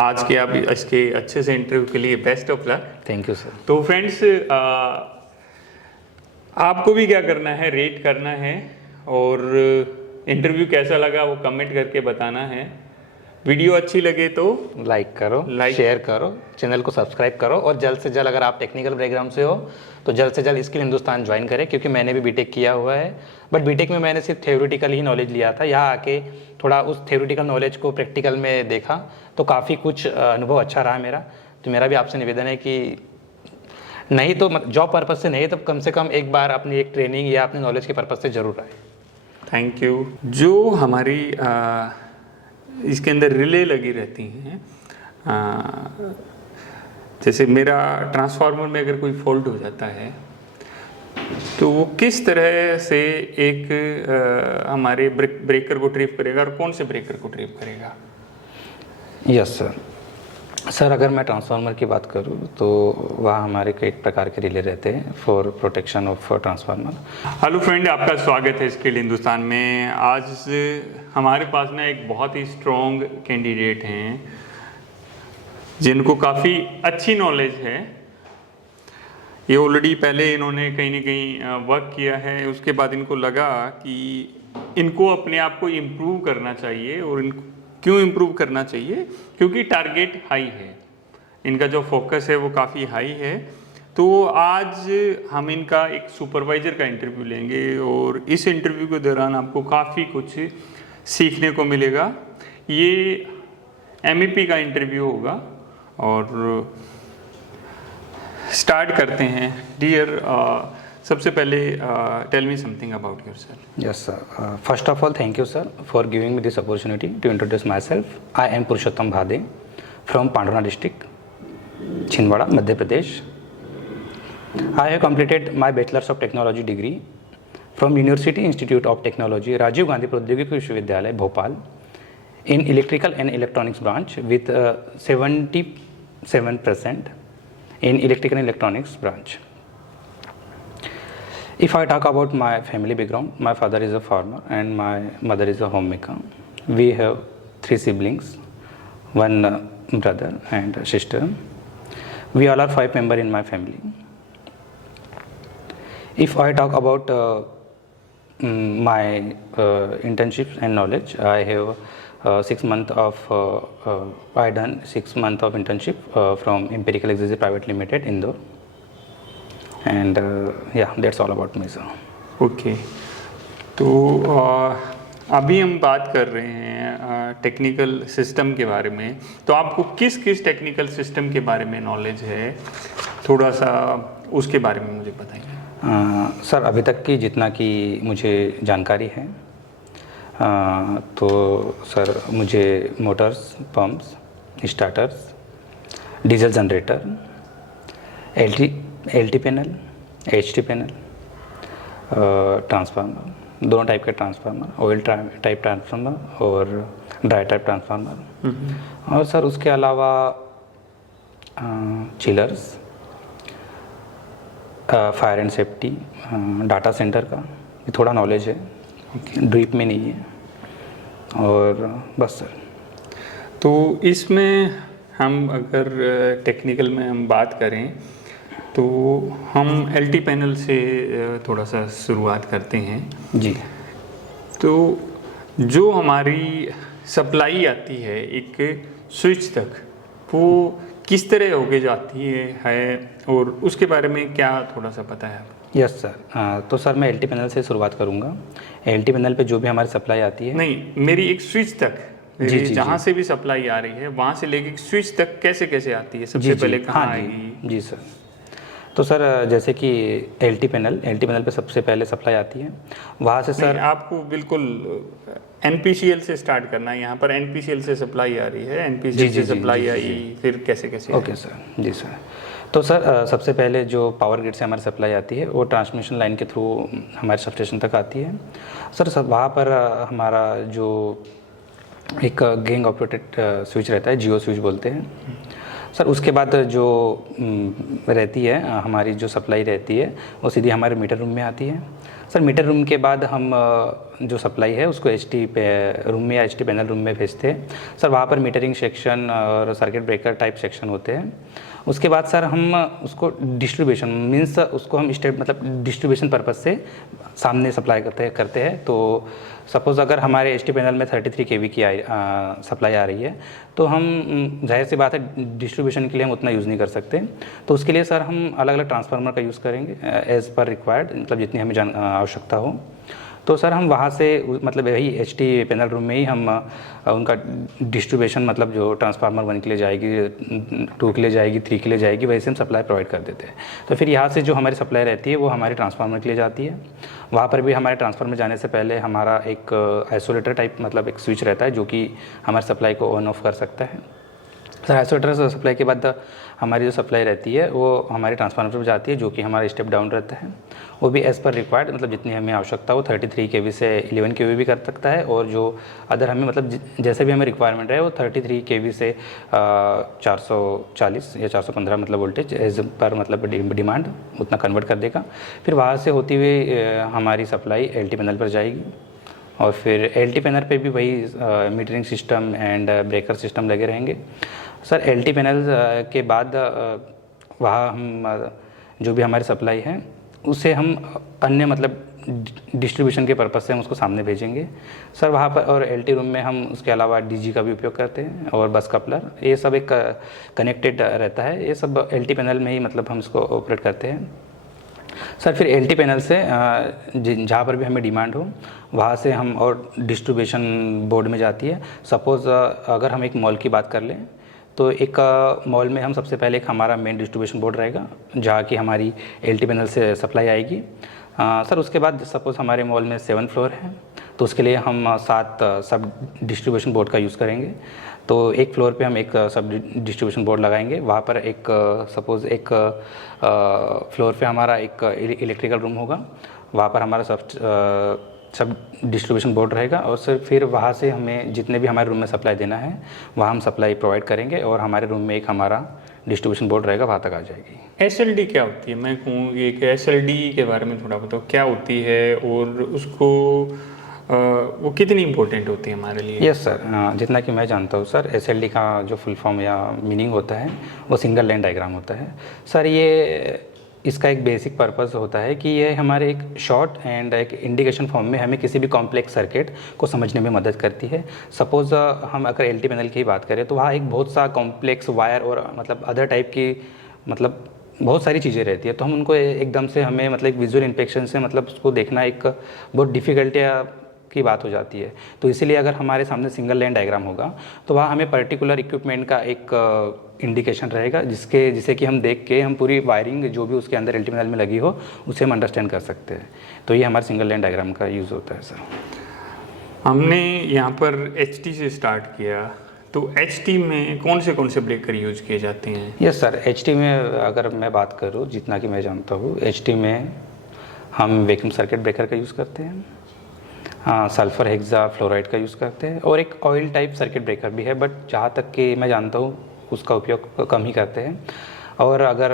आज के आप इसके अच्छे से इंटरव्यू के लिए best of luck. Thank you sir. तो फ्रेंड्स, आपको भी क्या करना है, रेट करना है और इंटरव्यू कैसा लगा वो कमेंट करके बताना है। वीडियो अच्छी लगे तो लाइक करो, शेयर करो, चैनल को सब्सक्राइब करो और जल्द से जल्द अगर आप टेक्निकल बैकग्राउंड से हो तो जल्द से जल्द स्किल हिंदुस्तान ज्वाइन करें, क्योंकि मैंने भी बीटेक किया हुआ है। बट बीटेक में मैंने सिर्फ थ्योरेटिकल ही नॉलेज लिया था। यहाँ आके थोड़ा उस थ्योरेटिकल नॉलेज को प्रैक्टिकल में देखा तो काफ़ी कुछ अनुभव अच्छा रहा मेरा। तो मेरा भी आपसे निवेदन है कि नहीं तो जॉब पर्पज़ से नहीं तो कम से कम एक बार अपनी एक ट्रेनिंग या अपने नॉलेज के पर्पज़ से ज़रूर आए। Thank you. जो हमारी इसके अंदर रिले लगी रहती हैं, जैसे मेरा ट्रांसफार्मर में अगर कोई फॉल्ट हो जाता है तो वो किस तरह से एक हमारे ब्रेकर को ट्रिप करेगा और कौन से ब्रेकर को ट्रिप करेगा? यस सर, अगर मैं ट्रांसफार्मर की बात करूँ तो वहाँ हमारे कई प्रकार के रिले रहते हैं for protection of transformer. Hello friend, आपका स्वागत है स्किल हिंदुस्तान में। आज हमारे पास में एक बहुत ही स्ट्रॉन्ग कैंडिडेट हैं जिनको काफ़ी अच्छी नॉलेज है। ये ऑलरेडी पहले इन्होंने कहीं ना कहीं वर्क किया है, उसके बाद इनको लगा कि इनको अपने आप को इम्प्रूव करना चाहिए। और इनको क्यों इम्प्रूव करना चाहिए? क्योंकि टारगेट हाई है, इनका जो फोकस है वो काफ़ी हाई है। तो आज हम इनका एक सुपरवाइज़र का इंटरव्यू लेंगे और इस इंटरव्यू के दौरान आपको काफ़ी कुछ सीखने को मिलेगा। ये MEP का इंटरव्यू होगा और स्टार्ट करते हैं। डियर, सबसे पहले tell me something about yourself. Yes sir, first of all thank you sir for giving me this opportunity to introduce my self. I am Purushottam Bhade from Pandhurna district, Chhindwara, Madhya Pradesh. I have completed my Bachelor's of Technology degree from University Institute of Technology, Rajiv Gandhi प्रौद्योगिकी विश्वविद्यालय, Bhopal, in Electrical and Electronics branch with 77% in Electrical and Electronics branch. If I talk about my family background, my father is a farmer and my mother is a homemaker. We have 3 siblings, 1 brother and a sister. We all are 5 members in my family. If I talk about my internships and knowledge, I have 6 months of I done 6 months of internship from Empirical Exercise Private Limited, Indore, and yeah, that's all about me, sir. Okay, तो अभी हम बात कर रहे हैं technical system के बारे में। तो आपको किस किस टेक्निकल सिस्टम के बारे में नॉलेज है, थोड़ा सा उसके बारे में मुझे बताइए। सर, अभी तक की जितना कि मुझे जानकारी है तो सर मुझे Motors, pumps, starters, diesel generator, LT panel, HT panel, transformer, दोनों टाइप के ट्रांसफार्मर, ऑयल टाइप ट्रांसफार्मर और ड्राई टाइप ट्रांसफार्मर, और सर उसके अलावा chillers, fire and safety, data centre का ये थोड़ा नॉलेज है, ड्रीप में नहीं है, और बस सर। तो इसमें हम अगर टेक्निकल में हम बात करें तो हम LT पैनल से थोड़ा सा शुरुआत करते हैं जी। तो जो हमारी सप्लाई आती है एक स्विच तक, वो किस तरह होके जाती है और उसके बारे में क्या थोड़ा सा पता है? यस सर, तो सर मैं LT पैनल से शुरुआत करूंगा। LT पैनल पे जो भी हमारी सप्लाई आती है, नहीं, मेरी एक स्विच तक, जी जी, जहाँ से भी सप्लाई आ रही है वहाँ से लेके स्विच तक कैसे कैसे आती है, सबसे पहले कहाँ आएगी? जी सर, तो सर जैसे कि LT पैनल पे सबसे पहले सप्लाई आती है, वहाँ से सर आपको बिल्कुल NPCL से स्टार्ट करना है। यहाँ पर NPCL से सप्लाई आ रही है, NPCL से सप्लाई आई, फिर कैसे कैसे? ओके सर, जी सर। तो सर सबसे पहले जो पावर ग्रिड से हमारी सप्लाई आती है वो ट्रांसमिशन लाइन के थ्रू हमारे सब स्टेशन तक आती है। सर वहाँ पर हमारा जो एक गैंग ऑपरेटेड स्विच रहता है, जियो स्विच बोलते हैं सर। उसके बाद जो रहती है हमारी जो सप्लाई रहती है वो सीधी हमारे मीटर रूम में आती है। सर मीटर रूम के बाद हम जो सप्लाई है उसको एचटी पे रूम में या एचटी पैनल रूम में भेजते हैं सर। वहाँ पर मीटरिंग सेक्शन और सर्किट ब्रेकर टाइप सेक्शन होते हैं। उसके बाद सर हम उसको डिस्ट्रीब्यूशन मीन्स उसको हम स्टेप मतलब डिस्ट्रीब्यूशन पर्पज़ से सामने सप्लाई करते हैं। तो सपोज़ अगर हमारे एचटी पैनल में 33 kV की सप्लाई आ रही है तो हम जाहिर सी बात है डिस्ट्रीब्यूशन के लिए हम उतना यूज़ नहीं कर सकते। तो उसके लिए सर हम अलग अलग ट्रांसफार्मर का यूज़ करेंगे एज़ पर रिक्वायर्ड, मतलब जितनी हमें आवश्यकता हो। तो सर हम वहाँ से मतलब वही एचटी पैनल रूम में ही हम उनका डिस्ट्रीब्यूशन मतलब जो ट्रांसफार्मर 1 के लिए जाएगी, 2 के लिए जाएगी, 3 के लिए जाएगी, वैसे हम सप्लाई प्रोवाइड कर देते हैं। तो फिर यहाँ से जो हमारी सप्लाई रहती है वो हमारे ट्रांसफार्मर के लिए जाती है। वहाँ पर भी हमारे ट्रांसफार्मर जाने से पहले हमारा एक आइसोलेटर टाइप मतलब एक स्विच रहता है जो कि हमारी सप्लाई को ऑन ऑफ कर सकता है। सर आइसोलेटर सप्लाई के बाद हमारी जो सप्लाई रहती है वो हमारे ट्रांसफार्मर पर जाती है जो कि हमारा स्टेप डाउन रहता है। वो भी एज़ पर रिक्वायर्ड मतलब जितनी हमें आवश्यकता हो 33 kV से 11 kV भी कर सकता है, और जो अदर हमें मतलब जैसे भी हमें रिक्वायरमेंट है वो 33 kV से 440 या 415 मतलब वोल्टेज एज पर मतलब डिमांड उतना कन्वर्ट कर देगा। फिर वहाँ से होती हुई हमारी सप्लाई एलटी पैनल पर जाएगी, और फिर एलटी पैनल पे भी वही metering system and breaker system लगे रहेंगे। सर एलटी पैनल के बाद वहाँ हम जो भी हमारी सप्लाई है उसे हम अन्य मतलब डिस्ट्रीब्यूशन के पर्पज़ से हम उसको सामने भेजेंगे सर वहाँ पर। और एलटी रूम में हम उसके अलावा डीजी का भी उपयोग करते हैं और बस कपलर, ये सब एक कनेक्टेड रहता है। ये सब एलटी पैनल में ही मतलब हम इसको ऑपरेट करते हैं सर। फिर एलटी पैनल से जहाँ पर भी हमें डिमांड हो वहाँ से हम और डिस्ट्रीब्यूशन बोर्ड में जाती है। सपोज़ अगर हम एक मॉल की बात कर लें तो एक मॉल में हम सबसे पहले एक हमारा मेन डिस्ट्रीब्यूशन बोर्ड रहेगा जहाँ की हमारी एलटी पैनल से सप्लाई आएगी सर। उसके बाद सपोज़ हमारे मॉल में 7 फ्लोर है तो उसके लिए हम 7 सब डिस्ट्रीब्यूशन बोर्ड का यूज़ करेंगे। तो एक फ्लोर पे हम एक सब डिस्ट्रीब्यूशन बोर्ड लगाएंगे। वहाँ पर एक सपोज़ एक फ्लोर पे हमारा एक इलेक्ट्रिकल रूम होगा, वहाँ पर हमारा सब डिस्ट्रीब्यूशन बोर्ड रहेगा। और फिर वहाँ से हमें जितने भी हमारे रूम में सप्लाई देना है वहाँ हम सप्लाई प्रोवाइड करेंगे, और हमारे रूम में एक हमारा डिस्ट्रीब्यूशन बोर्ड रहेगा, वहाँ तक आ जाएगी। एसएलडी क्या होती है? मैं कहूँगी कि एसएलडी के बारे में थोड़ा बताओ, क्या होती है और उसको वो कितनी इम्पोर्टेंट होती है हमारे लिए? यस सर, जितना कि मैं जानता हूँ सर एसएलडी का जो फुल फॉर्म या मीनिंग होता है वो सिंगल लाइन डायग्राम होता है सर। ये इसका एक बेसिक पर्पस होता है कि ये हमारे एक शॉर्ट एंड एक इंडिकेशन फॉर्म में हमें किसी भी कॉम्प्लेक्स सर्किट को समझने में मदद करती है। सपोज़ हम अगर एलटी पैनल की बात करें तो वहाँ एक बहुत सा कॉम्प्लेक्स वायर और मतलब अदर टाइप की मतलब बहुत सारी चीज़ें रहती है। तो हम उनको एकदम से हमें मतलब एक विजुअल इंस्पेक्शन से मतलब उसको देखना एक बहुत डिफ़िकल्टियाँ की बात हो जाती है। तो इसीलिए अगर हमारे सामने सिंगल लाइन डायग्राम होगा तो वहाँ हमें पर्टिकुलर इक्विपमेंट का एक इंडिकेशन रहेगा जिसे कि हम देख के हम पूरी वायरिंग जो भी उसके अंदर एलटी पैनल में लगी हो उसे हम अंडरस्टैंड कर सकते हैं। तो ये हमारे सिंगल लाइन डायग्राम का यूज़ होता है सर। हमने यहाँ पर एचटी से स्टार्ट किया, तो एचटी में कौन से ब्रेकर यूज किए जाते हैं? यस सर, एचटी में अगर मैं बात करूँ जितना कि मैं जानता हूँ एचटी में हम वैक्यूम सर्किट ब्रेकर का यूज़ करते हैं, सल्फर हेक्सा फ्लोराइड का यूज़ करते हैं, और एक ऑयल टाइप सर्किट ब्रेकर भी है बट जहाँ तक कि मैं जानता हूँ उसका उपयोग कम ही करते हैं। और अगर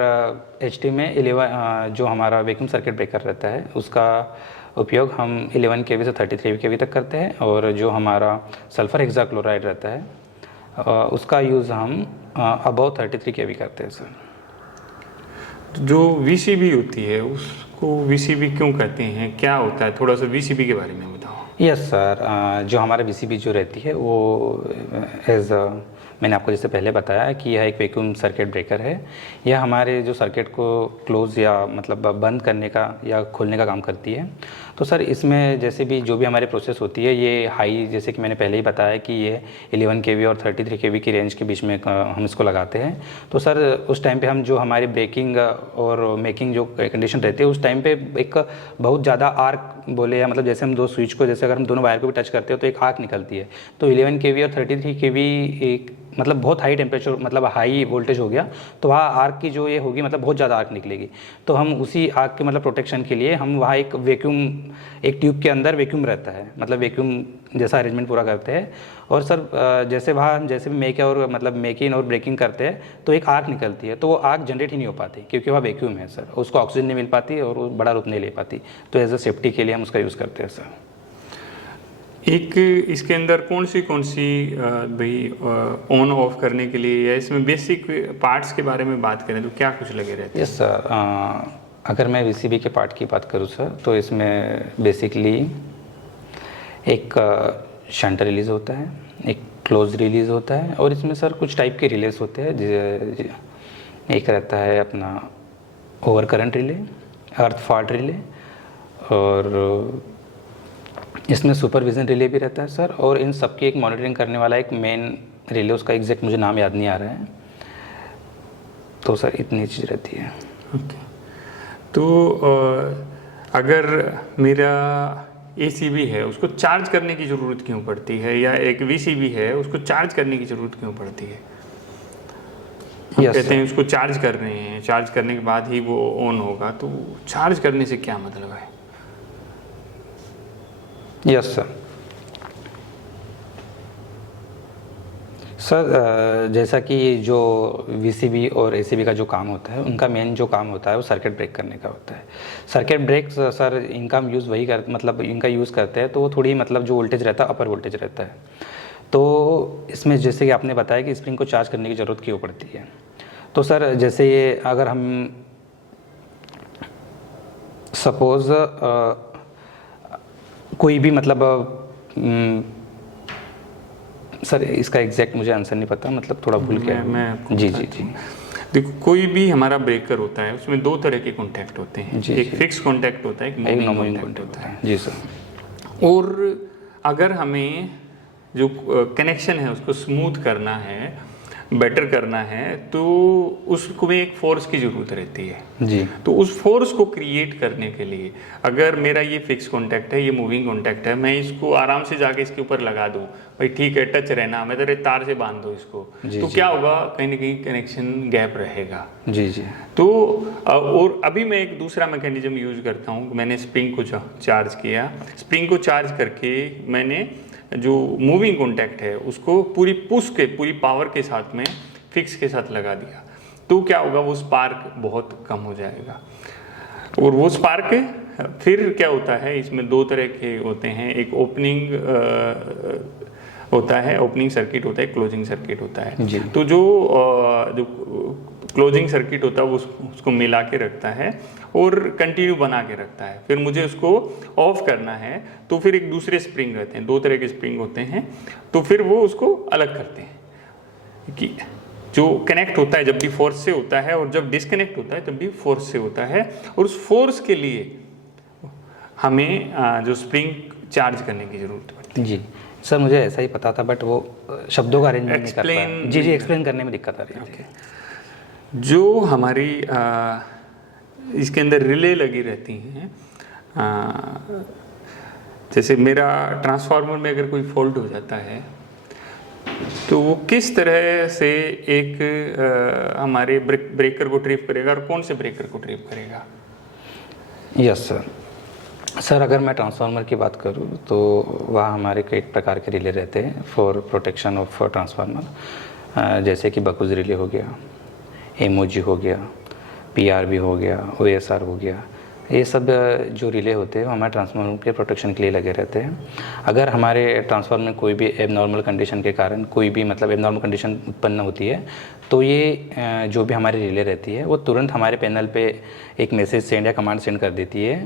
एचटी में 11 जो हमारा वैक्यूम सर्किट ब्रेकर रहता है उसका उपयोग हम 11 kV से 33 kV तक करते हैं, और जो हमारा सल्फर हेक्सा क्लोराइड रहता है उसका यूज़ हम अबव 33 kV करते हैं सर। जो वीसीबी होती है उसको वीसीबी क्यों कहते हैं, क्या होता है? थोड़ा सा वीसीबी के बारे में बताओ। यस सर, जो हमारा वीसीबी जो रहती है वो मैंने आपको जैसे पहले बताया कि यह एक वैक्यूम सर्किट ब्रेकर है। यह हमारे जो सर्किट को क्लोज या मतलब बंद करने का या खोलने का काम करती है। तो सर इसमें जैसे भी जो भी हमारी प्रोसेस होती है ये हाई, जैसे कि मैंने पहले ही बताया कि ये 11 kV और 33 kV की रेंज के बीच में हम इसको लगाते हैं। तो सर उस टाइम पे हम जो हमारी ब्रेकिंग और मेकिंग जो कंडीशन रहती है उस टाइम पे एक बहुत ज़्यादा आर्क बोले या मतलब जैसे हम दो स्विच को जैसे अगर हम दोनों वायर को भी टच करते हो तो एक आर्क निकलती है। तो 11 kV और 33 kV एक मतलब बहुत हाई टेम्परेचर मतलब हाई वोल्टेज हो गया तो वहाँ आर्क की जो ये होगी मतलब बहुत ज़्यादा आर्क निकलेगी। तो हम उसी आर्क के मतलब प्रोटेक्शन के लिए हम वहाँ एक वैक्यूम एक ट्यूब के अंदर वैक्यूम रहता है, मतलब वैक्यूम जैसा अरेंजमेंट पूरा करते हैं। और सर जैसे वहाँ जैसे भी मेक और मतलब मेक इन और ब्रेकिंग करते हैं तो एक आग निकलती है, तो वो आग जनरेट ही नहीं हो पाती क्योंकि वहाँ वैक्यूम है सर, उसको ऑक्सीजन नहीं मिल पाती और वो बड़ा रूप नहीं ले पाती। तो एज अ सेफ्टी के लिए हम उसका यूज़ करते हैं सर। एक इसके अंदर कौन सी भाई ऑन ऑफ करने के लिए, या इसमें बेसिक पार्ट्स के बारे में बात करें तो क्या कुछ लगे रहते हैं? यस सर, अगर मैं वीसीबी के पार्ट की बात करूँ सर, तो इसमें बेसिकली एक शंट रिलीज़ होता है, एक क्लोज रिलीज़ होता है, और इसमें सर कुछ टाइप के रिलेस होते हैं। एक रहता है अपना ओवर करंट रिले, अर्थ फॉल्ट रिले, और इसमें सुपरविजन रिले भी रहता है सर। और इन सब की एक मॉनिटरिंग करने वाला एक मेन रिले, उसका एग्जैक्ट मुझे नाम याद नहीं आ रहा है। तो सर इतनी चीज़ रहती है। ओके। तो अगर मेरा एसीबी है उसको चार्ज करने की ज़रूरत क्यों पड़ती है, या एक वीसीबी है उसको चार्ज करने की ज़रूरत क्यों पड़ती है? हम कहते हैं उसको चार्ज कर रहे हैं, चार्ज करने के बाद ही वो ऑन होगा, तो चार्ज करने से क्या मतलब है? Yes sir. सर जैसा कि जो वीसीबी और एसीबी का जो काम होता है, उनका मेन जो काम होता है वो सर्किट ब्रेक करने का होता है। सर्किट ब्रेक सर इनका हम यूज़ वही कर मतलब इनका यूज़ करते हैं, तो वो थोड़ी मतलब जो वोल्टेज रहता है अपर वोल्टेज रहता है। तो इसमें जैसे कि आपने बताया कि स्प्रिंग को चार्ज करने की ज़रूरत क्यों पड़ती है, तो सर जैसे ये अगर हम सपोज़ कोई भी मतलब सर इसका एग्जैक्ट मुझे आंसर नहीं पता, मतलब थोड़ा भूल गया मैं। जी जी जी। देखो, कोई भी हमारा ब्रेकर होता है उसमें दो तरह के कॉन्टैक्ट होते हैं, एक फिक्स कॉन्टैक्ट होता है, एक मूविंग कॉन्टैक्ट होता है। जी सर। और अगर हमें जो कनेक्शन है उसको स्मूथ करना है, बेटर करना है, तो उसको में एक फोर्स की ज़रूरत रहती है जी। तो उस फोर्स को क्रिएट करने के लिए, अगर मेरा ये फिक्स कॉन्टैक्ट है, ये मूविंग कॉन्टैक्ट है, मैं इसको आराम से जाके इसके ऊपर लगा दूं, भाई ठीक है टच रहना, मैं तेरे तार से बांध दो इसको, तो क्या होगा, कहीं ना कहीं कनेक्शन गैप रहेगा। जी जी। तो और अभी मैं एक दूसरा मैकेनिज्म यूज करता हूँ। मैंने स्प्रिंग को चार्ज किया, स्प्रिंग को चार्ज करके मैंने जो मूविंग कॉन्टैक्ट है उसको पूरी पुश के, पूरी पावर के साथ में फिक्स के साथ लगा दिया, तो क्या होगा, वो स्पार्क बहुत कम हो जाएगा। और वो स्पार्क फिर क्या होता है, इसमें दो तरह के होते हैं, एक ओपनिंग होता है, ओपनिंग सर्किट होता है, क्लोजिंग सर्किट होता है। तो जो क्लोजिंग सर्किट होता है वो उसको मिला के रखता है और कंटिन्यू बना के रखता है। फिर मुझे उसको ऑफ करना है, तो फिर एक दूसरे स्प्रिंग रहते हैं, दो तरह के स्प्रिंग होते हैं, तो फिर वो उसको अलग करते हैं कि जो कनेक्ट होता है जब भी फोर्स से होता है, और जब डिस्कनेक्ट होता है तब भी फोर्स से होता है। और उस फोर्स के लिए हमें जो स्प्रिंग चार्ज करने की जरूरत पड़ती है। जी सर, मुझे ऐसा ही पता था, बट वो शब्दों का अरेंजमेंट नहीं कर पाया। जी जी, एक्सप्लेन करने में दिक्कत आ रही है। जो हमारी इसके अंदर रिले लगी रहती हैं, जैसे मेरा ट्रांसफार्मर में अगर कोई फॉल्ट हो जाता है तो वो किस तरह से एक हमारे ब्रेकर को ट्रिप करेगा, और कौन से ब्रेकर को ट्रिप करेगा? यस सर, अगर मैं ट्रांसफार्मर की बात करूँ तो वह हमारे कई प्रकार के रिले रहते हैं फॉर प्रोटेक्शन ऑफ ट्रांसफार्मर, जैसे कि बकुज रिले हो गया, एमओजी हो गया, पीआरबी हो गया, ओएसआर हो गया। ये सब जो रिले होते हैं वो हमारे ट्रांसफार्मर के प्रोटेक्शन के लिए लगे रहते हैं। अगर हमारे ट्रांसफार्मर में कोई भी एबनॉर्मल कंडीशन के कारण कोई भी मतलब एबनॉर्मल कंडीशन उत्पन्न होती है, तो ये जो भी हमारी रिले रहती है वो तुरंत हमारे पैनल पे एक मैसेज सेंड या कमांड सेंड कर देती है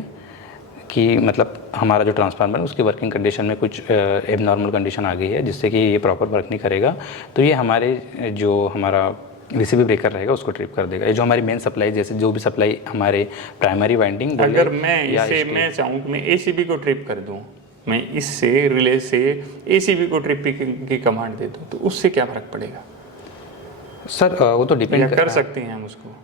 कि मतलब हमारा जो ट्रांसफार्मर है उसकी वर्किंग कंडीशन में कुछ एबनॉर्मल कंडीशन आ गई है, जिससे कि ये प्रॉपर वर्क नहीं करेगा। तो ये हमारे जो हमारा वीसीबी ब्रेकर रहेगा उसको ट्रिप कर देगा। ये जो हमारी मेन सप्लाई, जैसे जो भी सप्लाई हमारे प्राइमरी वाइंडिंग, अगर मैं चाहूँ कि मैं एसीबी को ट्रिप कर दूँ, मैं इससे रिले से एसीबी को ट्रिप की कमांड दे दूँ, तो उससे क्या फर्क पड़ेगा? सर वो तो डिपेंड कर सकते हैं हम उसको।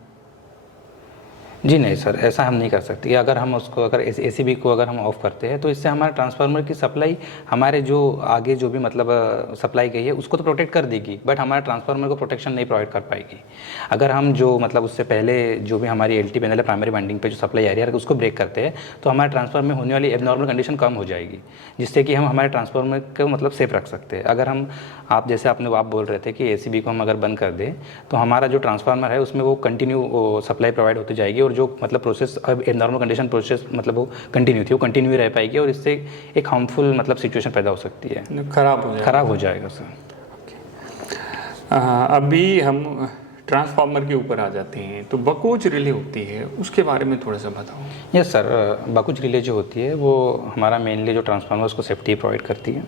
जी नहीं सर, ऐसा हम नहीं कर सकते। अगर हम उसको अगर एसीबी को अगर हम ऑफ करते हैं तो इससे हमारे ट्रांसफार्मर की सप्लाई हमारे जो आगे जो भी मतलब सप्लाई गई है उसको तो प्रोटेक्ट कर देगी, बट हमारे ट्रांसफार्मर को प्रोटेक्शन नहीं प्रोवाइड कर पाएगी। अगर हम जो मतलब उससे पहले जो भी हमारी एलटी पैनल है प्राइमरी वाइंडिंग पे जो सप्लाई आ रही है अगर उसको ब्रेक करते हैं तो हमारे ट्रांसफार्मर में होने वाली एबनॉर्मल कंडीशन कम हो जाएगी, जिससे कि हम हमारे ट्रांसफार्मर को मतलब सेफ रख सकते हैं। अगर हम आप जैसे आप बोल रहे थे कि एसीबी को हम अगर बंद कर दें तो हमारा जो ट्रांसफार्मर है उसमें वो कंटिन्यू सप्लाई प्रोवाइड होती जाएगी और जो मतलब प्रोसेस अब नॉर्मल कंडीशन प्रोसेस मतलब वो कंटिन्यू थी वो कंटिन्यू ही रह पाएगी और इससे एक हार्मफुल मतलब सिचुएशन पैदा हो सकती है, खराब हो जाएगा सर। अभी हम ट्रांसफार्मर के ऊपर आ जाते हैं, तो बकोच रिले होती है उसके बारे में थोड़ा सा बताओ। यस सर, बकोच रिले जो होती है वो हमारा मेनली जो ट्रांसफार्मर उसको सेफ्टी प्रोवाइड करती है।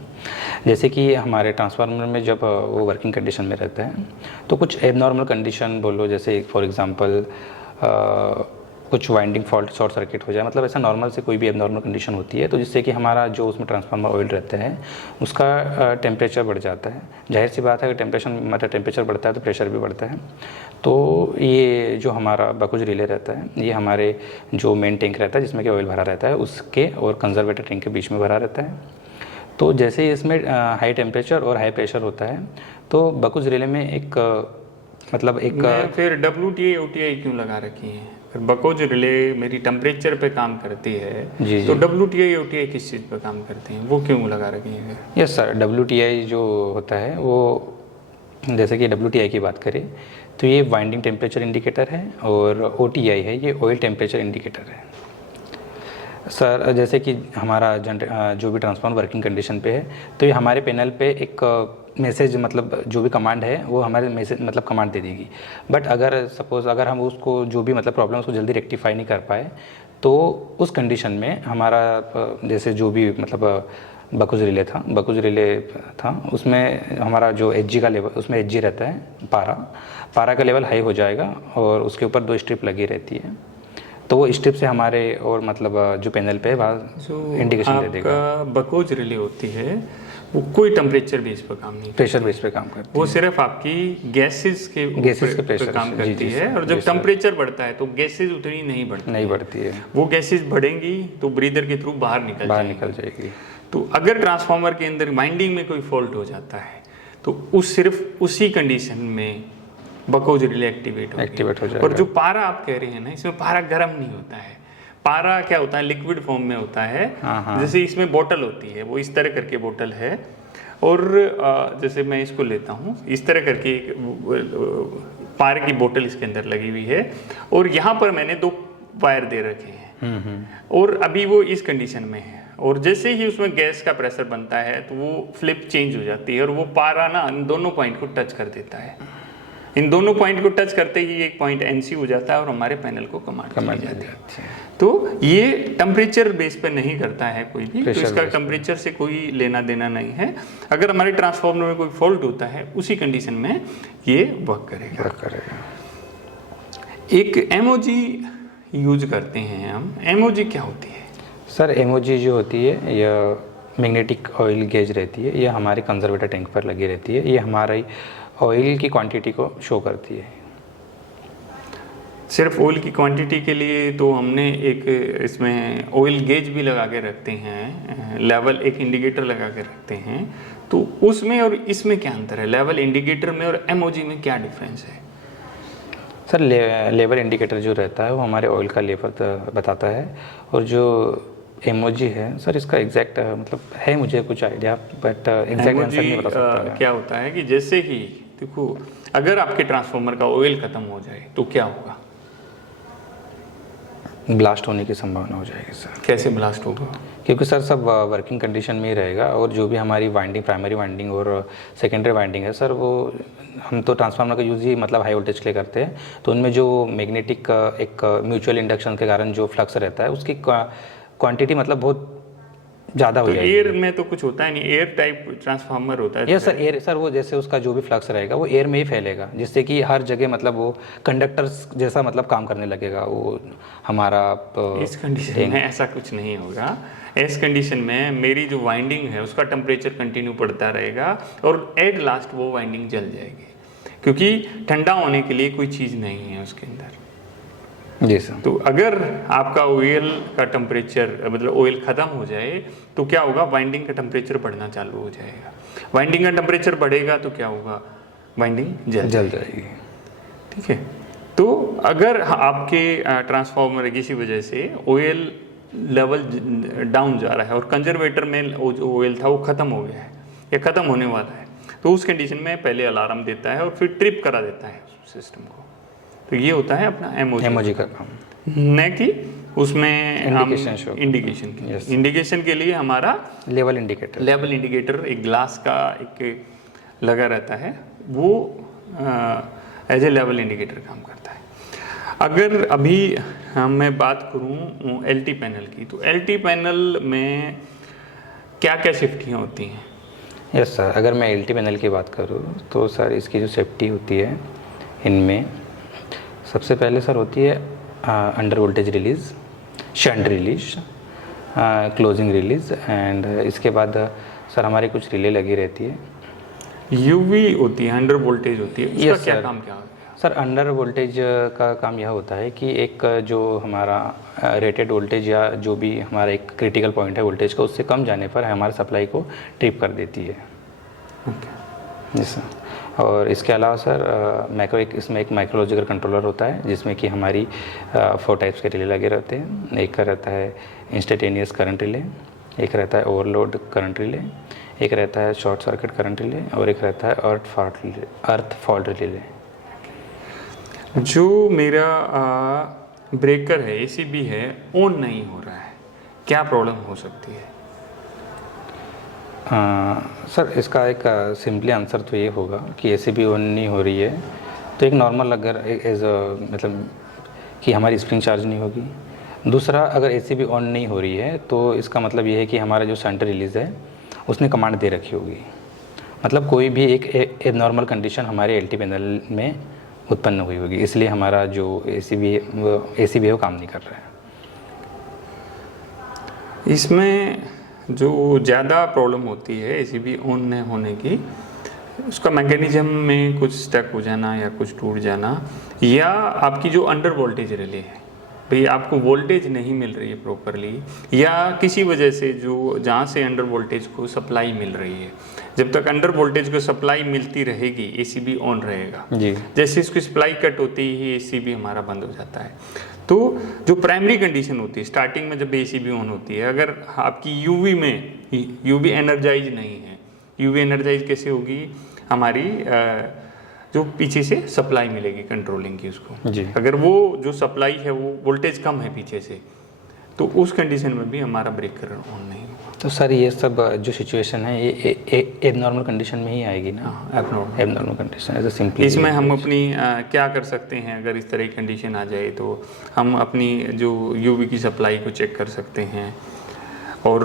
जैसे कि हमारे ट्रांसफार्मर में जब वो वर्किंग कंडीशन में रहता है तो कुछ एबनॉर्मल कंडीशन बोलो, जैसे फॉर एग्जांपल कुछ वाइंडिंग फॉल्ट शॉर्ट सर्किट हो जाए, मतलब ऐसा नॉर्मल से कोई भी एबनॉर्मल कंडीशन होती है तो जिससे कि हमारा जो उसमें ट्रांसफार्मर ऑयल रहता है उसका टेम्परेचर बढ़ जाता है। जाहिर सी बात है कि टेम्परेचर बढ़ता है तो प्रेशर भी बढ़ता है। तो ये जो हमारा बकोच रिले रहता है ये हमारे जो मेन टैंक रहता है जिसमें कि ऑयल भरा रहता है उसके और कंजर्वेटर टैंक के बीच में भरा रहता है। तो जैसे ही इसमें हाई टेम्परेचर और हाई प्रेशर होता है तो बकोच रिले में एक मतलब एक फिर WTI OTI क्यों लगा रखी है? फिर बकोच रिले मेरी टेम्परेचर पे काम करती है जी तो WTI OTI किस चीज़ पे काम करते हैं, वो क्यों लगा रखी है? यस सर, WTI जो होता है वो जैसे कि WTI की बात करें तो ये वाइंडिंग टेम्परेचर इंडिकेटर है और OTI है ये ऑयल टेम्परेचर इंडिकेटर है। सर जैसे कि हमारा जो भी ट्रांसफार्मर वर्किंग कंडीशन पे है तो ये हमारे पैनल पे एक मैसेज मतलब जो भी कमांड है वो हमारे मैसेज मतलब कमांड दे देगी। बट अगर सपोज़ अगर हम उसको जो भी मतलब प्रॉब्लम उसको जल्दी रेक्टिफाई नहीं कर पाए तो उस कंडीशन में हमारा जैसे जो भी मतलब बकोच रिले था उसमें हमारा जो HG का लेवल उसमें HG रहता है पारा का लेवल हाई हो जाएगा और उसके ऊपर 2 स्ट्रिप लगी रहती है तो वो स्ट्रिप से हमारे और मतलब जो पैनल पे वहाँ इंडिकेशन दे देगा। बकोच रिले होती है वो कोई टेम्परेचर बेस पर काम नहीं, प्रेशर बेस पे काम करती है। वो सिर्फ आपकी गैसेस के प्रेशर काम करती है और जब टेम्परेचर बढ़ता है तो गैसेस उतनी नहीं बढ़ती है। वो गैसेस बढ़ेंगी तो ब्रीदर के थ्रू बाहर निकल जाएगी। तो अगर ट्रांसफार्मर के अंदर वाइंडिंग में कोई फॉल्ट हो जाता है तो सिर्फ उसी कंडीशन में बकोच रिले एक्टिवेट हो जाएगा। और जो पारा आप कह रहे हैं ना, इसमें पारा गर्म नहीं होता है। पारा क्या होता है, लिक्विड फॉर्म में होता है। जैसे इसमें बोतल होती है, वो इस तरह करके बोतल है और जैसे मैं इसको लेता हूँ इस तरह करके पारे की बोतल इसके अंदर लगी हुई है और यहाँ पर मैंने 2 वायर दे रखे हैं और अभी वो इस कंडीशन में है और जैसे ही उसमें गैस का प्रेशर बनता है तो वो फ्लिप चेंज हो जाती है और वो पारा ना इन दोनों पॉइंट को टच कर देता है। इन दोनों पॉइंट को टच करते ही एक पॉइंट NC हो जाता है और हमारे पैनल को कमांड दी जाती है। तो ये टेम्परेचर बेस पे नहीं करता है कोई भी, तो इसका टेम्परेचर से कोई लेना देना नहीं है। अगर हमारे ट्रांसफार्मर में कोई फॉल्ट होता है उसी कंडीशन में ये वर्क करेगा। एक MOG यूज करते हैं हम। MOG क्या होती है सर? MOG जो होती है यह मैग्नेटिक ऑयल गेज रहती है, यह हमारे कंजर्वेटर टैंक पर लगी रहती है। ये हमारी ऑयल की क्वांटिटी को शो करती है। सिर्फ ऑयल की क्वांटिटी के लिए तो हमने एक इसमें ऑयल गेज भी लगा के रखते हैं, लेवल एक इंडिकेटर लगा के रखते हैं। तो उसमें और इसमें क्या अंतर है? लेवल इंडिकेटर में और MOG में क्या डिफरेंस है सर? लेवल इंडिकेटर जो रहता है वो हमारे ऑयल का लेवल बताता है और जो MOG है सर इसका एग्जैक्ट मतलब है मुझे कुछ आइडिया, बट एग्जैक्ट आंसर नहीं बता सकता। क्या होता है कि जैसे ही देखो अगर आपके ट्रांसफार्मर का ऑयल खत्म हो जाए तो क्या होगा? ब्लास्ट होने की संभावना हो जाएगी सर। कैसे ब्लास्ट होगा? क्योंकि सर सब वर्किंग कंडीशन में ही रहेगा और जो भी हमारी वाइंडिंग प्राइमरी वाइंडिंग और सेकेंडरी वाइंडिंग है सर वो हम तो ट्रांसफार्मर का यूज़ ही मतलब हाई वोल्टेज के लिए करते हैं। तो उनमें जो मैग्नेटिक एक म्यूचुअल इंडक्शन के कारण जो फ्लक्स रहता है उसकी क्वांटिटी मतलब बहुत ज़्यादा हो जाएगी। एयर में तो कुछ होता है नहीं, एयर टाइप ट्रांसफार्मर होता है। यस सर, एयर सर वो जैसे उसका जो भी फ्लक्स रहेगा वो एयर में ही फैलेगा जिससे कि हर जगह मतलब वो कंडक्टर्स जैसा मतलब काम करने लगेगा वो हमारा। इस कंडीशन में ऐसा कुछ नहीं होगा। इस कंडीशन में मेरी जो वाइंडिंग है उसका टेम्परेचर कंटिन्यू बढ़ता रहेगा और एट लास्ट वो वाइंडिंग जल जाएगी क्योंकि ठंडा होने के लिए कोई चीज़ नहीं है उसके अंदर। जी सर। तो अगर आपका ऑयल का टेम्परेचर मतलब ऑयल ख़त्म हो जाए तो क्या होगा, वाइंडिंग का टेम्परेचर बढ़ना चालू हो जाएगा। वाइंडिंग का टेम्परेचर बढ़ेगा तो क्या होगा, वाइंडिंग जल जाएगी। ठीक है। तो अगर आपके ट्रांसफार्मर किसी वजह से ऑयल लेवल डाउन जा रहा है और कंजर्वेटर में जो ऑयल था वो ख़त्म हो गया है या ख़त्म होने वाला है, तो उस कंडीशन में पहले अलार्म देता है और फिर ट्रिप करा देता है सिस्टम को। तो ये होता है अपना एमओजी का काम, न कि उसमें इंडिकेशन इंडिकेशन के लिए हमारा लेवल इंडिकेटर एक ग्लास का एक लगा रहता है, वो एज ए लेवल इंडिकेटर काम करता है। अगर अभी मैं बात करूं एलटी पैनल की, तो एलटी पैनल में क्या क्या सेफ्टियाँ होती हैं? यस सर, अगर मैं एलटी पैनल की बात करूं तो सर इसकी जो सेफ्टी होती है इनमें सबसे पहले सर होती है under voltage release, shunt release, closing release, and इसके बाद सर हमारी कुछ रिले लगी रहती है। यूवी होती है, अंडर वोल्टेज होती है, उसका क्या काम क्या होता है? सर अंडर वोल्टेज का काम यह होता है कि एक जो हमारा रेटेड वोल्टेज या जो भी हमारा एक क्रिटिकल पॉइंट है वोल्टेज का, उससे कम जाने पर हमारे सप्लाई को ट्रिप कर देती है। जी सर। और इसके अलावा सर इसमें एक माइक्रोलॉजिकल कंट्रोलर होता है जिसमें कि हमारी 4 टाइप्स के रिले लगे रहते हैं। एक का रहता है इंस्टेंटेनियस करंट रिले, एक रहता है ओवरलोड करंट रिले, एक रहता है शॉर्ट सर्किट करंट रिले, और एक रहता है अर्थ फॉल्ट रिले। जो मेरा ब्रेकर है, एसीबी है, ऑन नहीं हो रहा है, क्या प्रॉब्लम हो सकती है? सर इसका एक सिंपली आंसर तो ये होगा कि एसीबी ऑन नहीं हो रही है तो एक नॉर्मल अगर एज मतलब कि हमारी स्प्रिंग चार्ज नहीं होगी। दूसरा, अगर एसीबी ऑन नहीं हो रही है तो इसका मतलब ये है कि हमारा जो सेंटर रिलीज़ है उसने कमांड दे रखी होगी। मतलब कोई भी एक नॉर्मल कंडीशन हमारे एलटी पैनल में उत्पन्न हुई होगी, इसलिए हमारा जो एसीबी है वो काम नहीं कर रहा है। इसमें जो ज़्यादा प्रॉब्लम होती है एसीबी ऑन न होने की, उसका मैकेनिज्म में कुछ स्टक हो जाना या कुछ टूट जाना, या आपकी जो अंडर वोल्टेज रिले है, भाई आपको वोल्टेज नहीं मिल रही है प्रॉपरली, या किसी वजह से जो जहाँ से अंडर वोल्टेज को सप्लाई मिल रही है, जब तक अंडर वोल्टेज को सप्लाई मिलती रहेगी एसीबी ऑन रहेगा जी। जैसे इसकी सप्लाई कट होती ही एसीबी हमारा बंद हो जाता है। तो जो प्राइमरी कंडीशन होती है स्टार्टिंग में जब एसीबी ऑन होती है, अगर आपकी यूवी एनर्जाइज नहीं है, यूवी एनर्जाइज कैसे होगी, हमारी जो पीछे से सप्लाई मिलेगी कंट्रोलिंग की उसको जी। अगर वो जो सप्लाई है वो वोल्टेज कम है पीछे से, तो उस कंडीशन में भी हमारा ब्रेकर ऑन नहीं होगा। तो सर ये सब जो सिचुएशन है ये एबनॉर्मल कंडीशन में ही आएगी ना? एबनॉर्मल कंडीशन ऐसा सिंपली। इसमें हम अपनी क्या कर सकते हैं, अगर इस तरह की कंडीशन आ जाए तो हम अपनी जो यूवी की सप्लाई को चेक कर सकते हैं, और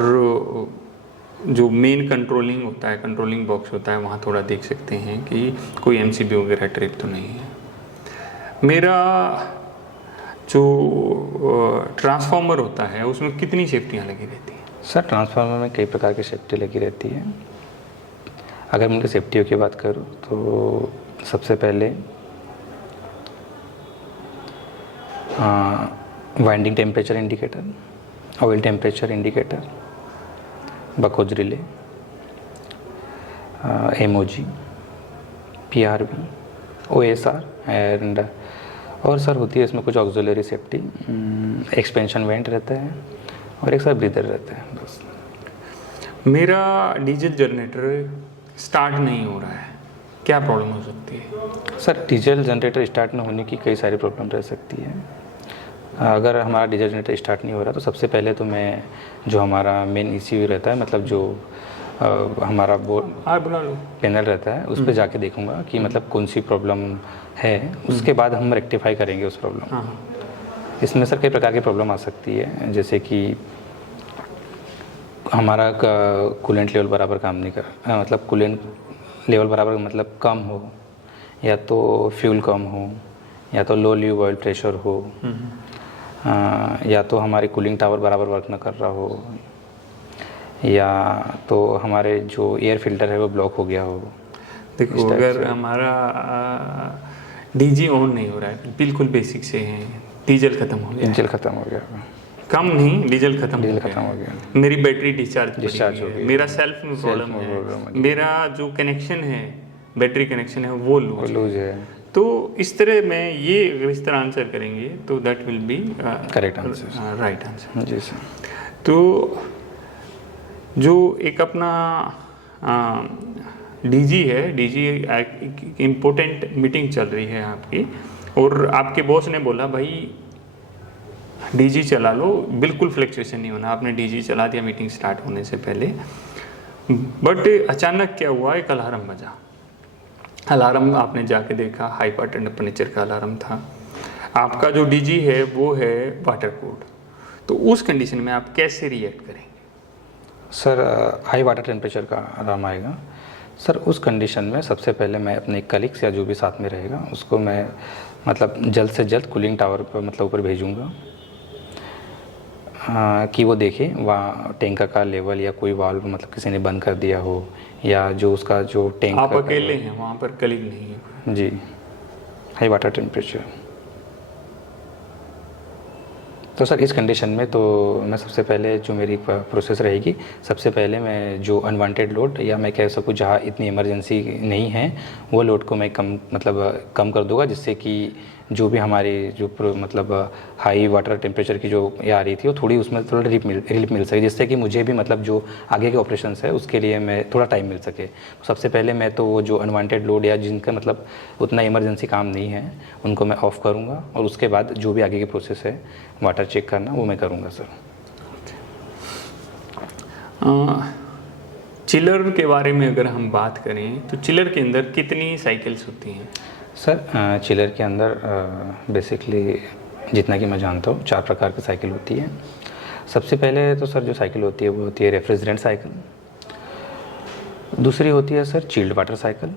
जो मेन कंट्रोलिंग होता है, कंट्रोलिंग बॉक्स होता है, वहाँ थोड़ा देख सकते हैं कि कोई एमसीबी वगैरह ट्रिप तो नहीं है। मेरा जो ट्रांसफार्मर होता है उसमें कितनी सेफ्टियाँ लगी रहती हैं? सर ट्रांसफार्मर में कई प्रकार की सेफ्टी लगी रहती है। अगर मैं उनकी सेफ्टियों की बात करूँ तो सबसे पहले winding temperature indicator, oil temperature indicator, Buchholz relay, MOG, PRV, OSR, and और सर होती है इसमें कुछ ऑक्सिलरी सेफ्टी, एक्सपेंशन वेंट रहता है और एक सर ब्रीदर रहता है बस। मेरा डीजल जनरेटर स्टार्ट नहीं हो रहा है, क्या प्रॉब्लम हो सकती है? सर डीजल जनरेटर स्टार्ट न होने की कई सारी प्रॉब्लम रह सकती है। अगर हमारा डीजल जनरेटर स्टार्ट नहीं हो रहा तो सबसे पहले तो मैं जो हमारा मेन ECU रहता है, मतलब जो हमारा बोर्ड पैनल रहता है, उस पर जाके देखूंगा कि मतलब कौन सी प्रॉब्लम है, उसके बाद हम रेक्टिफाई करेंगे उस प्रॉब्लम। इसमें सर कई प्रकार की प्रॉब्लम आ सकती है, जैसे कि हमारा कूलेंट लेवल बराबर काम नहीं कर, मतलब कूलेंट लेवल बराबर मतलब कम हो, या तो फ्यूल कम हो, या तो लो ल्यूब ऑयल प्रेशर हो, या तो हमारे कूलिंग टावर बराबर वर्क न कर रहा हो, या तो हमारे जो एयर फिल्टर है वो ब्लॉक हो गया हो। देखो अगर हमारा डीजी ऑन नहीं हो रहा है, बिल्कुल बेसिक से हैं, डीजल खत्म हो गया। डीजल खत्म हो गया, कम नहीं, डीजल खत्म डीजल हो खत्म गया। हो गया, मेरी बैटरी डिस्चार्ज हो गई, मेरा सेल्फ में प्रॉब्लम में है, problem मेरा जो कनेक्शन है, बैटरी कनेक्शन है वो लूज है। लूज है। तो इस तरह में ये अगर इस तरह आंसर करेंगे तो that will be correct answer, right answer. जी सर। तो जो एक अपना डीजी है, डीजी इम्पोर्टेंट मीटिंग चल रही है आपकी, और आपके बॉस ने बोला भाई डीजी चला लो, बिल्कुल फ्लक्चुएशन नहीं होना। आपने डीजी चला दिया मीटिंग स्टार्ट होने से पहले, बट अचानक क्या हुआ, एक अलार्म बजा। अलार्म आपने जाके देखा, हाई पावर टेम्परेचर का अलार्म था। आपका जो डीजी है वो है वाटर कूल्ड, तो उस कंडीशन में आप कैसे रिएक्ट करेंगे? सर हाई वाटर टेम्परेचर का अलार्म आएगा सर, उस कंडीशन में सबसे पहले मैं अपने कलीग्स या जो भी साथ में रहेगा उसको मैं मतलब जल्द से जल्द कूलिंग टावर पर मतलब ऊपर भेजूँगा कि वो देखे वहाँ टैंक का लेवल या कोई वाल्व मतलब किसी ने बंद कर दिया हो, या जो उसका जो टैंक आप अकेले हैं वहाँ पर, कलीग नहीं है? जी, हाई वाटर टेम्परेचर। तो सर इस कंडीशन में तो मैं सबसे पहले जो मेरी प्रोसेस रहेगी, सबसे पहले मैं जो अनवांटेड लोड या मैं कह सकूँ जहाँ इतनी इमरजेंसी नहीं है वो लोड को मैं कम कर दूंगा, जिससे कि जो भी हमारी जो मतलब हाई वाटर टेम्परेचर की जो ये आ रही थी वो थोड़ी उसमें थोड़ा रिलीफ मिल सके, जिससे कि मुझे भी मतलब जो आगे के ऑपरेशंस है उसके लिए मैं थोड़ा टाइम मिल सके। तो सबसे पहले मैं तो वो जो अनवांटेड लोड या जिनका मतलब उतना इमरजेंसी काम नहीं है उनको मैं ऑफ़ करूँगा, और उसके बाद जो भी आगे की प्रोसेस है वाटर चेक करना वो मैं करूँगा सर। चिलर के बारे में अगर हम बात करें तो चिलर के अंदर कितनी साइकिल्स होती हैं? सर चिलर के अंदर बेसिकली जितना कि मैं जानता हूँ 4 प्रकार की साइकिल होती है। सबसे पहले तो सर जो साइकिल होती है वो होती है रेफ्रिजरेंट साइकिल, दूसरी होती है सर चिल्ड वाटर साइकिल,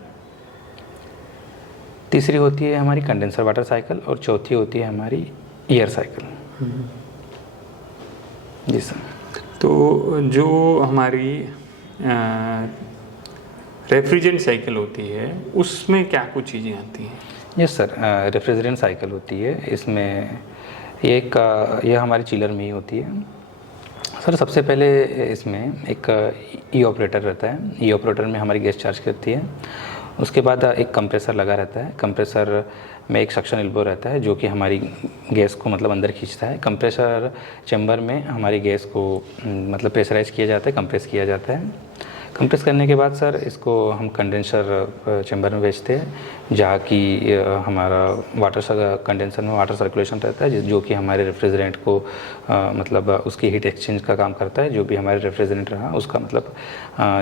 तीसरी होती है हमारी कंडेंसर वाटर साइकिल, और चौथी होती है हमारी एयर साइकिल। जी सर। तो जो हमारी रेफ्रिजरेंट साइकिल होती है उसमें क्या कुछ चीज़ें आती हैं? यस सर, रेफ्रिजरेंट साइकिल होती है, इसमें यह हमारी चिलर में ही होती है सर। सबसे पहले इसमें एक ई ऑपरेटर रहता है, ई ऑपरेटर में हमारी गैस चार्ज करती है। उसके बाद एक कंप्रेसर लगा रहता है, कंप्रेसर में एक सक्शन एल्बो रहता है जो कि हमारी गैस को मतलब अंदर खींचता है। कंप्रेसर चैम्बर में हमारी गैस को मतलब प्रेशराइज किया जाता है, कंप्रेस किया जाता है। कंप्रेस करने के बाद सर इसको हम कंडेंसर चैम्बर में भेजते हैं, जहाँ की हमारा कंडेंसर में वाटर सर्कुलेशन रहता है, जो कि हमारे रेफ्रिजरेंट को मतलब उसकी हीट एक्सचेंज का काम करता है। जो भी हमारे रेफ्रिजरेंट रहा उसका मतलब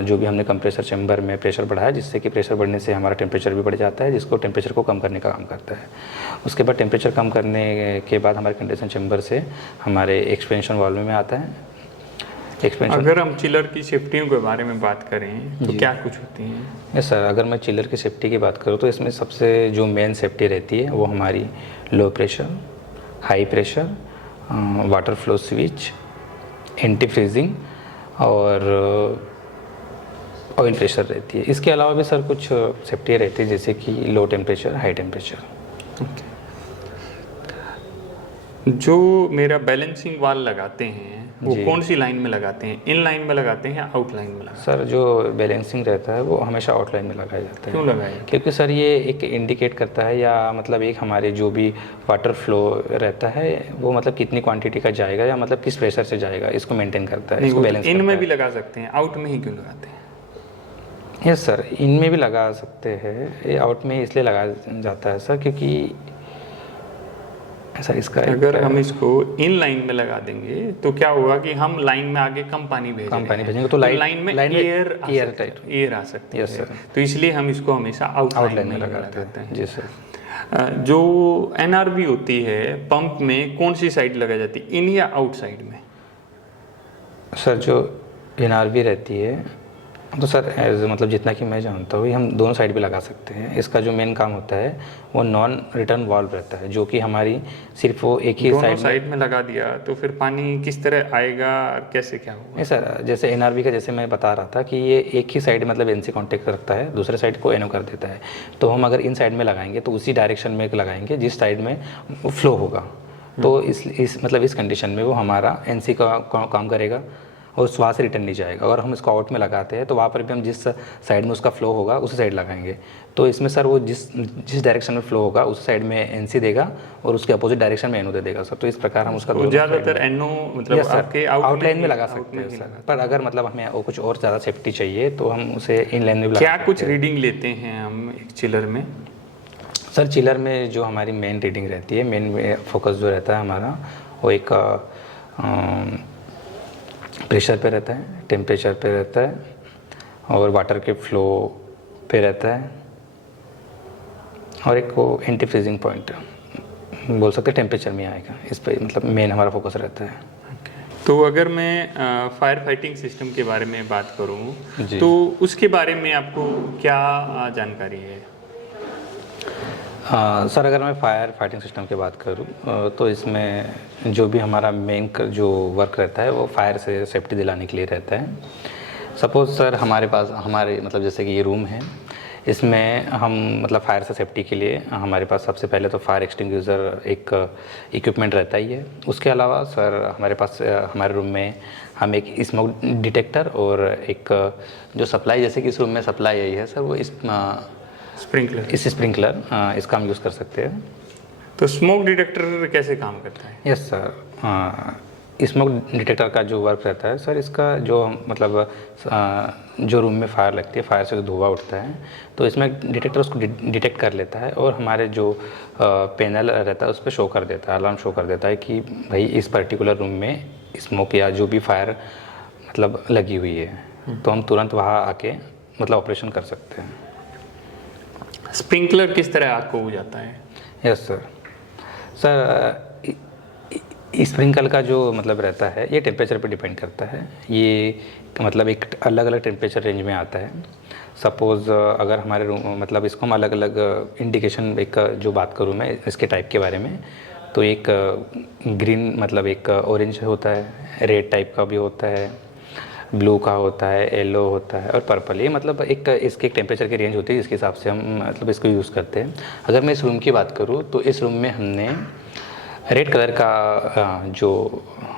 जो भी हमने कंप्रेसर चैम्बर में प्रेशर बढ़ाया, जिससे कि प्रेशर बढ़ने से हमारा टेम्परेचर भी बढ़ जाता है, जिसको टेम्परेचर को कम करने का काम करता है। उसके बाद टेम्परेचर कम करने के बाद हमारे कंडेंसर चैम्बर से हमारे एक्सपेंशन वाल्व में आता है। अगर हम चिलर की सेफ्टियों के बारे में बात करें तो क्या कुछ होती हैं? यस सर, अगर मैं चिलर की सेफ्टी की बात करूँ तो इसमें सबसे जो मेन सेफ्टी रहती है वो हमारी low pressure, high pressure, water flow switch, anti freezing और ऑयल प्रेशर रहती है। इसके अलावा भी सर कुछ सेफ्टी रहती है जैसे कि लो टेम्परेचर, हाई टेम्परेचर। जो मेरा बैलेंसिंग वाल लगाते हैं वो कौन सी लाइन में लगाते हैं? इन लाइन में लगाते हैं या आउट लाइन में लगाते हैं? सर जो बैलेंसिंग रहता है वो हमेशा आउट लाइन में लगाया जाता है। क्यों लगाया? क्योंकि सर ये एक इंडिकेट करता है, या मतलब एक हमारे जो भी वाटर फ्लो रहता है वो मतलब कितनी क्वांटिटी का जाएगा या मतलब किस प्रेशर से जाएगा, इसको मेंटेन करता है, इसको बैलेंस करता है। इनमें भी लगा सकते हैं, आउट में ही क्यों लगाते हैं? यस सर, इनमें भी लगा सकते हैं, ये आउट में इसलिए लगाया जाता है सर क्योंकि सर इसका अगर हम इसको इन लाइन में लगा देंगे तो क्या होगा कि हम लाइन में आगे कम पानी भेजेंगे तो लाइन में एयर आ सकती है। सर तो इसलिए हम इसको हमेशा आउट लाइन में लगाते हैं। जी सर। जो एनआरवी होती है पंप में कौन सी साइड लगाई जाती है, इन या आउट साइड में? सर जो एनआरवी रहती है तो सर मतलब जितना कि मैं जानता हूँ हम दोनों साइड भी लगा सकते हैं। इसका जो मेन काम होता है वो नॉन रिटर्न वाल्व रहता है, जो कि हमारी सिर्फ वो एक ही साइड में लगा दिया तो फिर पानी किस तरह आएगा, कैसे क्या होगा? नहीं सर, जैसे एनआरवी का जैसे मैं बता रहा था कि ये एक ही साइड मतलब एन से कॉन्टेक्ट रखता है, दूसरे साइड को एनओ कर देता है। तो हम अगर इन साइड में लगाएंगे तो उसी डायरेक्शन में लगाएंगे जिस साइड में फ्लो होगा। तो इस मतलब इस कंडीशन में वो हमारा एनसी का काम करेगा और वहाँ से रिटर्न नहीं जाएगा। अगर हम इसको आउट में लगाते हैं तो वहाँ पर भी हम जिस साइड में उसका फ्लो होगा उसी साइड लगाएंगे। तो इसमें सर वो जिस डायरेक्शन में फ्लो होगा उस साइड में एनसी देगा और उसके अपोजिट डायरेक्शन में एनओ दे देगा सर। तो इस प्रकार हम उसका ज़्यादातर एनओ मतलब आपके आउटलाइन में लगा सकते हैं सर, पर अगर मतलब हमें कुछ और ज़्यादा सेफ्टी चाहिए तो हम उसे इनलाइन में भी क्या कुछ रीडिंग लेते हैं हम एक चिलर में? सर चिलर में जो हमारी मेन रीडिंग रहती है, मेन फोकस जो रहता है हमारा वो एक प्रेशर पे रहता है, टेम्परेचर पे रहता है और वाटर के फ्लो पे रहता है और एक वो एंटी फ्रीजिंग पॉइंट बोल सकते हैं टेम्परेचर में आएगा। इस पे मतलब मेन हमारा फोकस रहता है। तो अगर मैं फायर फाइटिंग सिस्टम के बारे में बात करूं तो उसके बारे में आपको क्या जानकारी है? सर अगर मैं फायर फाइटिंग सिस्टम की बात करूं तो इसमें जो भी हमारा मेन जो वर्क रहता है वो फायर से सेफ्टी दिलाने के लिए रहता है। सपोज़ सर हमारे पास मतलब जैसे कि ये रूम है, इसमें हम मतलब फायर से सेफ्टी के लिए हमारे पास सबसे पहले तो फायर एक्सटिंग्विशर एक इक्विपमेंट रहता ही है। उसके अलावा सर हमारे पास हमारे रूम में हम एक स्मोक डिटेक्टर और एक जो सप्लाई, जैसे कि इस रूम में सप्लाई यही है सर, वो स्प्रिंकलर इसका हम यूज़ कर सकते हैं। तो स्मोक डिटेक्टर कैसे काम करता है? यस सर, स्मोक डिटेक्टर का जो वर्क रहता है सर, इसका जो मतलब जो रूम में फायर लगती है, फायर से जो धुआं उठता है तो इसमें डिटेक्टर उसको डिटेक्ट कर लेता है और हमारे जो पैनल रहता है उस पर शो कर देता है, अलार्म शो कर देता है कि भाई इस पर्टिकुलर रूम में स्मोक या जो भी फायर मतलब लगी हुई है। तो हम तुरंत वहाँ आके मतलब ऑपरेशन कर सकते हैं। स्प्रिंकलर किस तरह आग को बुझाता है? यस सर, स्प्रिंकल का जो मतलब रहता है ये टेम्परेचर पे डिपेंड करता है। ये मतलब एक अलग अलग टेम्परेचर रेंज में आता है। सपोज़ अगर हमारे रूम मतलब इसको हम अलग अलग इंडिकेशन, एक जो बात करूँ मैं इसके टाइप के बारे में, तो एक ग्रीन मतलब एक ऑरेंज होता है, रेड टाइप का भी होता है, ब्लू का होता है, येलो होता है और पर्पल। ये मतलब एक इसके एक टेम्परेचर की रेंज होती है जिसके हिसाब से हम मतलब इसको यूज़ करते हैं। अगर मैं इस रूम की बात करूँ तो इस रूम में हमने रेड कलर का जो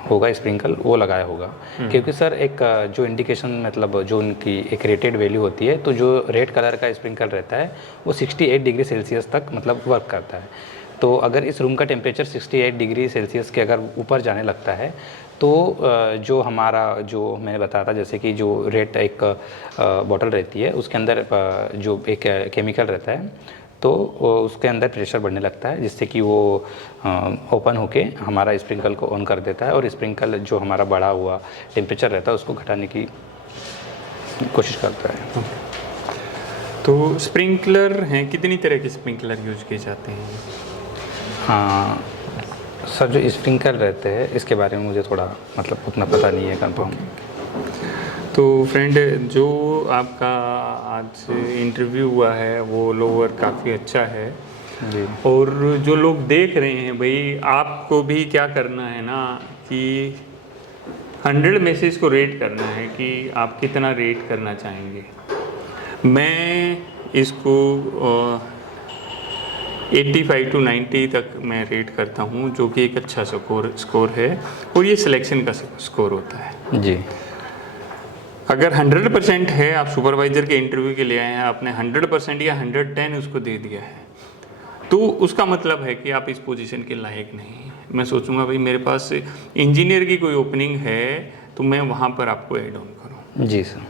होगा स्प्रिंकल वो लगाया होगा, क्योंकि सर एक जो इंडिकेशन मतलब जो उनकी एक रेटेड वैल्यू होती है, तो जो रेड कलर का स्प्रिंकल रहता है वो 68 डिग्री सेल्सियस तक मतलब वर्क करता है। तो अगर इस रूम का टेम्परेचर 68 डिग्री सेल्सियस के अगर ऊपर जाने लगता है तो जो हमारा जो मैंने बताया था, जैसे कि जो रेड एक बॉटल रहती है उसके अंदर जो एक केमिकल रहता है तो उसके अंदर प्रेशर बढ़ने लगता है, जिससे कि वो ओपन होके हमारा स्प्रिंकल को ऑन कर देता है और स्प्रिंकल जो हमारा बढ़ा हुआ टेम्परेचर रहता है उसको घटाने की कोशिश करता है। तो स्प्रिंकलर हैं, कितनी तरह के स्प्रिंकलर यूज किए जाते हैं? हाँ सर, जो स्प्रिंकलर रहते हैं इसके बारे में मुझे थोड़ा मतलब उतना पता नहीं है कंफर्म। तो फ्रेंड, जो आपका आज इंटरव्यू हुआ है वो लोअर काफ़ी अच्छा है जी। और जो लोग देख रहे हैं भाई, आपको भी क्या करना है ना कि 100 में से इसको रेट करना है कि आप कितना रेट करना चाहेंगे। मैं इसको 85 to 90 तक मैं रेट करता हूँ, जो कि एक अच्छा स्कोर है और ये सिलेक्शन का स्कोर होता है जी। अगर 100% है, आप सुपरवाइज़र के इंटरव्यू के लिए आए हैं, आपने 100% या 110 उसको दे दिया है, तो उसका मतलब है कि आप इस पोजीशन के लायक नहीं हैं। मैं सोचूंगा भाई मेरे पास इंजीनियर की कोई ओपनिंग है तो मैं वहाँ पर आपको ऐड ऑन करूँ। जी सर।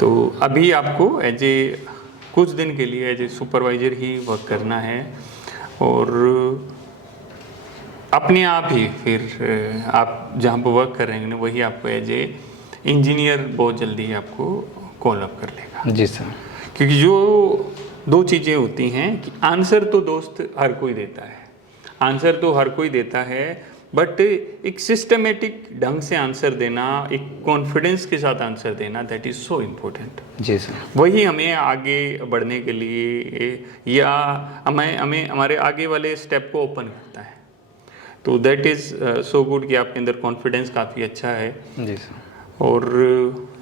तो अभी आपको एज ए कुछ दिन के लिए एज ए सुपरवाइज़र ही वर्क करना है और अपने आप ही फिर आप जहाँ पर वर्क कर रहे हैं वही आपको एज ए इंजीनियर बहुत जल्दी आपको कॉल अप कर लेगा। जी सर। क्योंकि जो दो चीज़ें होती हैं कि आंसर तो दोस्त हर कोई देता है, आंसर तो हर कोई देता है, बट एक सिस्टमेटिक ढंग से आंसर देना, एक कॉन्फिडेंस के साथ आंसर देना, दैट इज़ सो इम्पोर्टेंट। जी सर। वही हमें आगे बढ़ने के लिए या हमें हमारे आगे वाले स्टेप को ओपन करता है। तो दैट इज़ सो गुड कि आपके अंदर कॉन्फिडेंस काफ़ी अच्छा है। जी सर। और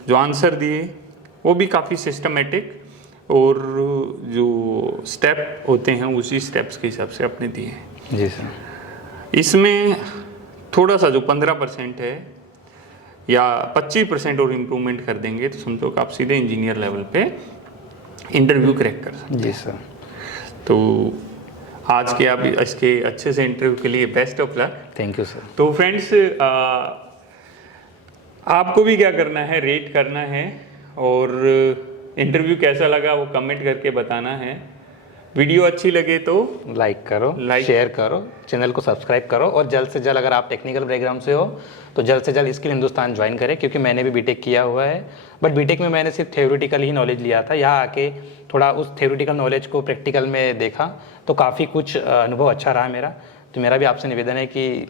जो आंसर दिए वो भी काफ़ी सिस्टमेटिक और जो स्टेप होते हैं उसी स्टेप्स के हिसाब से आपने दिए। जी सर। इसमें थोड़ा सा जो 15% है या 25% और इम्प्रूवमेंट कर देंगे तो समझो कि आप सीधे इंजीनियर लेवल पे इंटरव्यू क्रैक कर सकते हैं। जी सर। तो आज के आप इसके अच्छे से इंटरव्यू के लिए best of luck. Thank you sir. तो फ्रेंड्स, आपको भी क्या करना है, रेट करना है और इंटरव्यू कैसा लगा वो कमेंट करके बताना है। वीडियो अच्छी लगे तो लाइक करो, लाइक शेयर करो, चैनल को सब्सक्राइब करो और जल्द से जल्द अगर आप टेक्निकल बैकग्राउंड से हो तो जल्द से जल्द स्किल हिंदुस्तान ज्वाइन करें, क्योंकि मैंने भी बीटेक किया हुआ है। बट बीटेक में मैंने सिर्फ थ्योरेटिकल ही नॉलेज लिया था। यहाँ आके थोड़ा उस थ्योरेटिकल नॉलेज को प्रैक्टिकल में देखा तो काफ़ी कुछ अनुभव अच्छा रहा मेरा। तो मेरा भी आपसे निवेदन है कि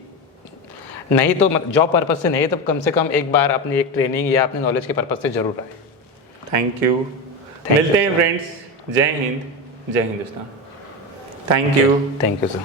नहीं तो जॉब पर्पज़ से नहीं तो कम से कम एक बार अपनी एक ट्रेनिंग या अपने नॉलेज के पर्पज़ से ज़रूर आए। Thank you. मिलते हैं फ्रेंड्स। जय हिंद, जय Hindustan. Thank you. Thank you sir.